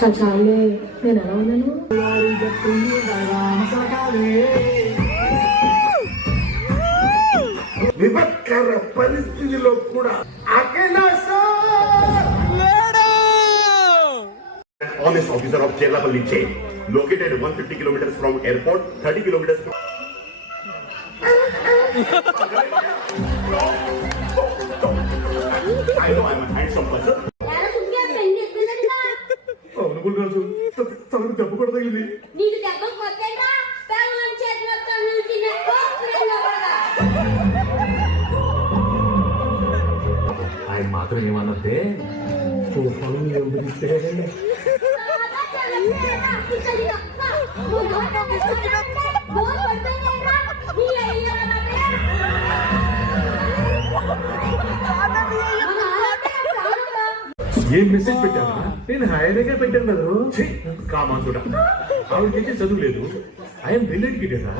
చాలే నేను ఎలా ఉన్నాను. విపత్కర పరిస్థితిలో కూడా honest officer of Cherlapalli chain, located 150 kilometers from airport, 30 kilometers from... I know I'm a handsome person. అవును గురురాజు, తనకు దెబ్బ కూడా తగిలింది. ఆయన మాత్రం ఏమన్నదే ఏం మెసేజ్ పెట్టావా? నేను హాయిగా పెట్టాను కదా. కామాంతుడా, ఆవిడకైతే చదువు లేదు. ఐఎమ్ రిలేటెడ్ కదా.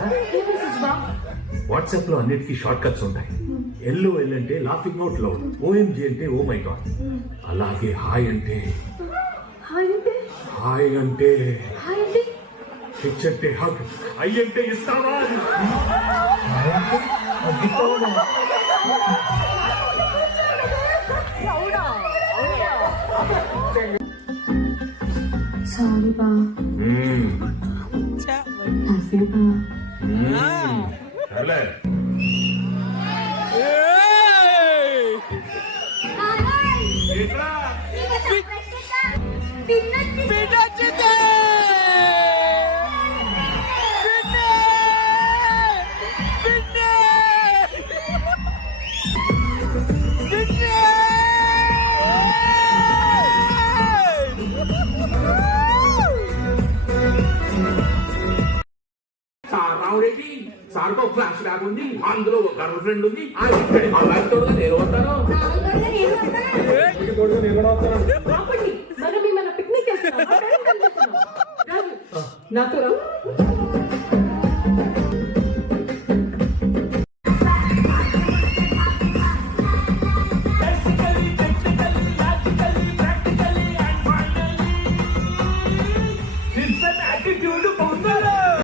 వాట్సాప్ లో అన్నిటికీ షార్ట్ కట్స్ ఉంటాయి. LOL అంటే లాఫింగ్ అవుట్ లౌడ్, OMG అంటే ఓ మై గాడ్, అలాగే హాయ్ అంటే హెచ్ అంటే హగ్, ఐ అంటే ఇస్తావా. సారీ బా. హ్యాపీ బా. సర్లే. రావుడేంటి? సార్కు ఒక ఫ్లాష్ బ్యాగ్ ఉంది, అందులో ఒక గర్ల్ ఫ్రెండ్ ఉంది. తోడుగా నేను వస్తాను. నాతో